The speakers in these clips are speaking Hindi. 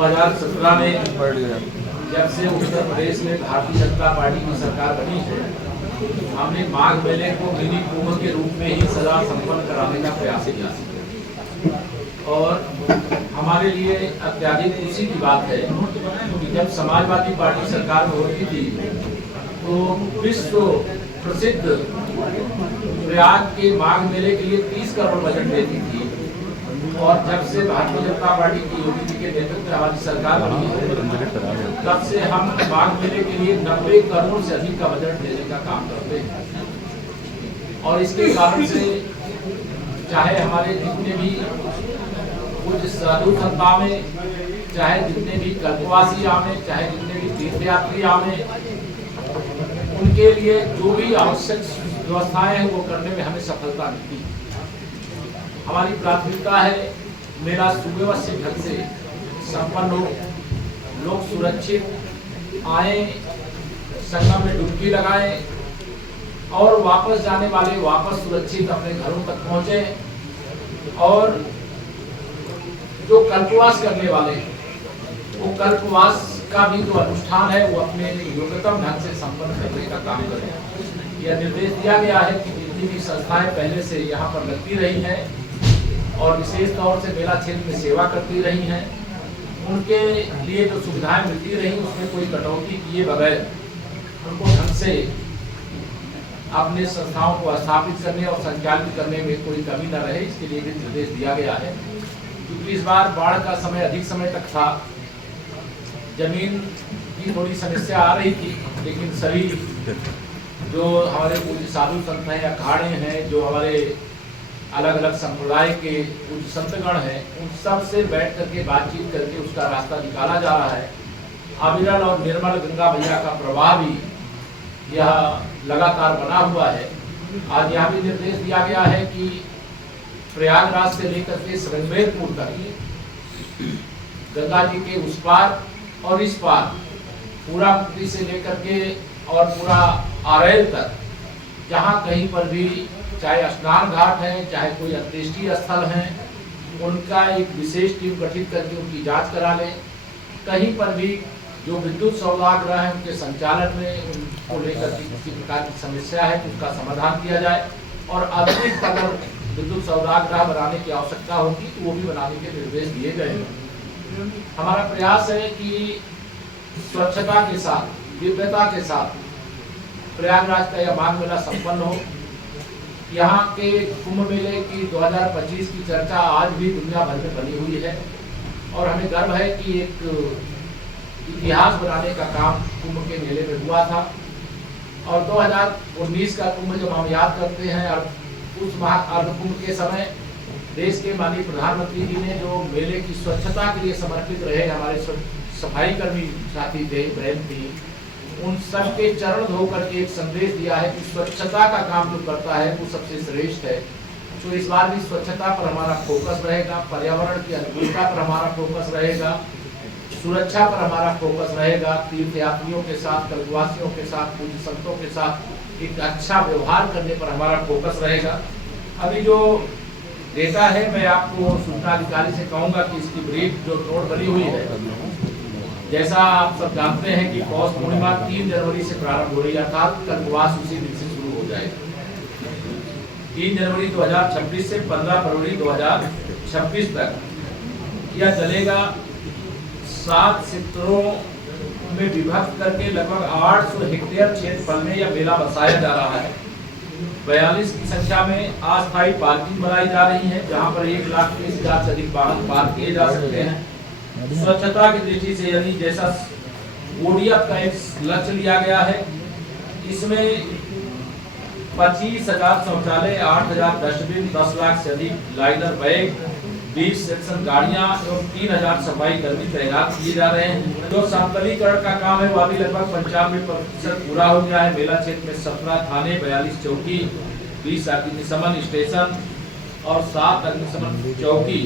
2017 में जब से उत्तर प्रदेश में भारतीय जनता पार्टी की सरकार बनी है, हमने माघ मेले को मिनी कुंभ के रूप में ही सदा संपन्न कराने का प्रयास किया और हमारे लिए अत्यधिक खुशी की बात है कि जब समाजवादी पार्टी सरकार में होती थी तो विश्व प्रसिद्ध प्रयाग के माघ मेले के लिए 30 करोड़ बजट देती थी और जब से भारतीय जनता पार्टी की योगी जी के नेतृत्व में हमारी सरकार बनी है तब से हम माघ मेले के लिए 90 करोड़ से अधिक का बजट देने का काम करते हैं। और इसके कारण से चाहे हमारे जितने भी कुछ साधु संत आवे, चाहे जितने भी कल्पवासी आवे, चाहे जितने भी तीर्थयात्री आवे, उनके लिए जो भी आवश्यक व्यवस्थाएं हैं वो करने में हमें सफलता मिलती है। हमारी प्राथमिकता है मेरा सुव्यवस्थित ढंग से संपन्न हो, लोग सुरक्षित आए, संगम में डुबकी लगाएं और वापस जाने वाले वापस सुरक्षित अपने घरों तक पहुंचे और जो कल्पवास करने वाले वो कल्पवास का भी जो अनुष्ठान है वो अपने योग्यतम ढंग से संपन्न करने का काम करें। यह निर्देश दिया गया है कि जितनी भी संस्थाएं पहले से यहाँ पर लगती रही हैं और विशेष तौर से मेला क्षेत्र में सेवा करती रही हैं, उनके लिए जो सुविधाएं मिलती रही उसमें कोई कटौती किए बगैर उनको ढंग से अपने संस्थाओं को स्थापित करने और संचालित करने में कोई कमी न रहे, इसके लिए भी निर्देश दिया गया है। क्योंकि इस बार बाढ़ का समय अधिक समय तक था, जमीन की थोड़ी समस्या आ रही थी, लेकिन सभी जो हमारे पूज्य साधु संत हैं, अखाड़े हैं, जो हमारे अलग अलग संप्रदाय के कुछ संतगण हैं, उन सब से बैठ करके बातचीत करके उसका रास्ता निकाला जा रहा है। अविरल और निर्मल गंगा मैया का प्रवाह भी यह लगातार बना हुआ है। आज यह भी निर्देश दिया गया है कि प्रयागराज से लेकर के श्रृंगेरपुर तक गंगा जी के उस पार और इस पार पूरा मुक्ति से लेकर के और पूरा आरेल तक जहाँ कहीं पर भी चाहे स्नान घाट है, चाहे कोई अंत्येष्टि स्थल है, उनका एक विशेष टीम गठित करके उनकी जांच करा लें। कहीं पर भी जो विद्युत सौदागृह है उनके संचालन में उनको लेकर के किसी प्रकार की समस्या है तो उसका समाधान किया जाए और अतिरिक्त अगर विद्युत सौदागृह बनाने की आवश्यकता होगी तो वो भी बनाने के निर्देश दिए गए हैं। हमारा प्रयास है कि स्वच्छता के साथ, दिव्यता के साथ प्रयागराज का यह माघ मेला संपन्न हो। यहाँ के कुंभ मेले की 2025 की चर्चा आज भी दुनिया भर में बनी हुई है और हमें गर्व है कि एक इतिहास बनाने का काम कुंभ के मेले में हुआ था। और 2019 का कुंभ जब हम याद करते हैं और उस महाअर्ध कुंभ के समय देश के माननीय प्रधानमंत्री जी ने जो मेले की स्वच्छता के लिए समर्पित रहे, हमारे सफाई कर्मी साथी थे, बहन थी, उन सब के चरण धो करके एक संदेश दिया है कि स्वच्छता का काम जो करता है वो सबसे श्रेष्ठ है। तो इस बार भी स्वच्छता पर हमारा फोकस रहेगा, पर्यावरण की अनुकूलता पर हमारा फोकस रहेगा, सुरक्षा पर हमारा फोकस रहेगा, तीर्थयात्रियों के साथ, कल्पवासियों के साथ, पूज्य संतों के साथ एक अच्छा व्यवहार करने पर हमारा फोकस रहेगा। अभी जो डेटा है मैं आपको सूचना अधिकारी से कहूँगा कि इसकी ब्रीफ जो नोट बनी हुई है, जैसा आप सब जानते हैं कि पौष पूर्णिमा 3 जनवरी से प्रारंभ हो रही है, अर्थात कल्पवास उसी दिन से शुरू हो जाएगा। 3 जनवरी 2026 से 15 फरवरी 2026 तक यह चलेगा। 7 सेक्टरों में विभक्त करके लगभग 800 हेक्टेयर क्षेत्रफल में यह मेला बसाया जा रहा है। 42 की संख्या में अस्थायी पार्किंग बनाई जा रही है, जहां पर 1,30,000 से अधिक वाहन पार्क किए जा सकते हैं। स्वच्छता की दृष्टि से यानी जैसा ओडीएफ का एक लक्ष्य लिया गया है, इसमें 25,000 शौचालय, 8,000 डस्टबिन, 10 लाख से अधिक लाइनर बैग, 20 सेक्शन गाड़ियां एवं 3,000 सफाई कर्मी तैनात किए जा रहे हैं। जो समतलीकरण का काम है वह भी लगभग 95% पूरा हो गया है। मेला क्षेत्र में 17 थाने, 42 चौकी, 20 अग्निशमन स्टेशन और 7 अग्निशमन चौकी,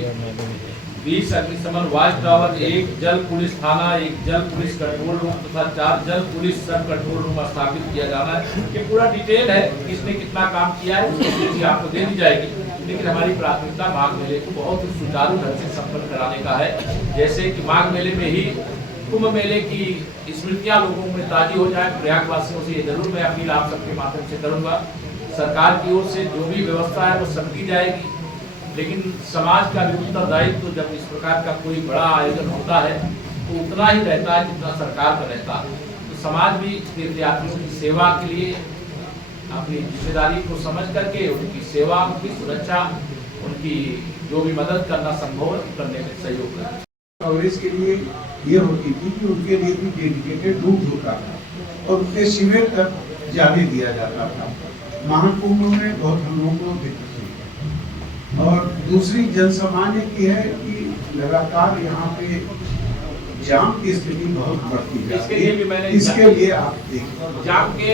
20 अग्निशमन वॉच टावर, 1 जल पुलिस थाना, 1 जल पुलिस कंट्रोल रूम तथा 4 जल पुलिस सब कंट्रोल रूम स्थापित किया जाना है। ये पूरा डिटेल है, किसने कितना काम किया है उसकी सूची आपको दे दी जाएगी। लेकिन हमारी प्राथमिकता माघ मेले को बहुत ही सुचारू ढंग से संपन्न कराने का है। जैसे कि माघ मेले में ही कुंभ मेले की स्मृतियां लोगों में ताजी हो जाए, प्रयागवासियों से ये जरूर मैं अपील आप सबके माध्यम से करूंगा। सरकार की ओर से जो भी व्यवस्था है वो सब की जाएगी, लेकिन समाज का भी उत्तरदायित्व तो जब इस प्रकार का कोई बड़ा आयोजन होता है तो उतना ही रहता है जितना सरकार का रहता है। तो समाज भी तीर्थयात्रियों की सेवा के लिए अपनी जिम्मेदारी को समझ करके उनकी सेवा, उनकी सुरक्षा, उनकी जो भी मदद करना संभव है करने में सहयोग करें। कवरेज के लिए ये होती थी कि उनके लिए भी डेडिकेटेड रूट होता था और उनके शिविर तक जाने दिया जाता था। महाकुंभ में बहुत हम लोगों को दिक्कत हुई। और दूसरी जनसामान्य की है कि लगातार यहाँ पे जाम की स्थिति बहुत बढ़ती है। इसके लिए भी मैंने इसके लिए आप देखिए जाम के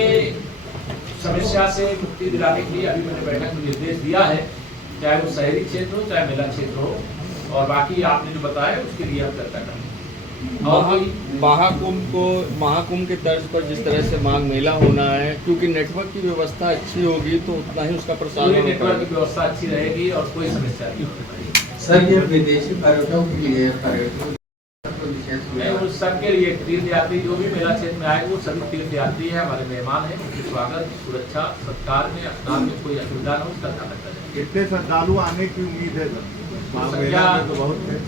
समस्या से मुक्ति दिलाने के लिए अभी मैंने बैठक में निर्देश दिया है, चाहे वो शहरी क्षेत्र हो चाहे मेला क्षेत्र हो, और बाकी आपने जो बताया उसके लिए हम चर्चा करेंगे। महाकुंभ के तर्ज पर जिस तरह से माघ मेला होना है, क्योंकि नेटवर्क की व्यवस्था अच्छी होगी तो उतना ही उसका प्रसार होगा। नेटवर्क की व्यवस्था अच्छी रहेगी और कोई समस्या नहीं होगी। सर, ये विदेशी पर्यटकों के लिए पर्यटकों उस सबके लिए तीर्थयात्री जो भी मेला क्षेत्र में आए वो सभी तीर्थयात्री है, हमारे मेहमान हैं, उनके स्वागत, सुरक्षा, सत्कार में, स्नान में कोई असुविधा न हो उसका ध्यान रखा जाए। कितने श्रद्धालु आने की उम्मीद है?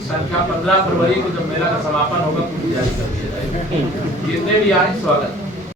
संख्या 15 फरवरी को जब मेला का समापन होगा पूरी जारी कर दिया जाएगा। जितने भी आए स्वागत।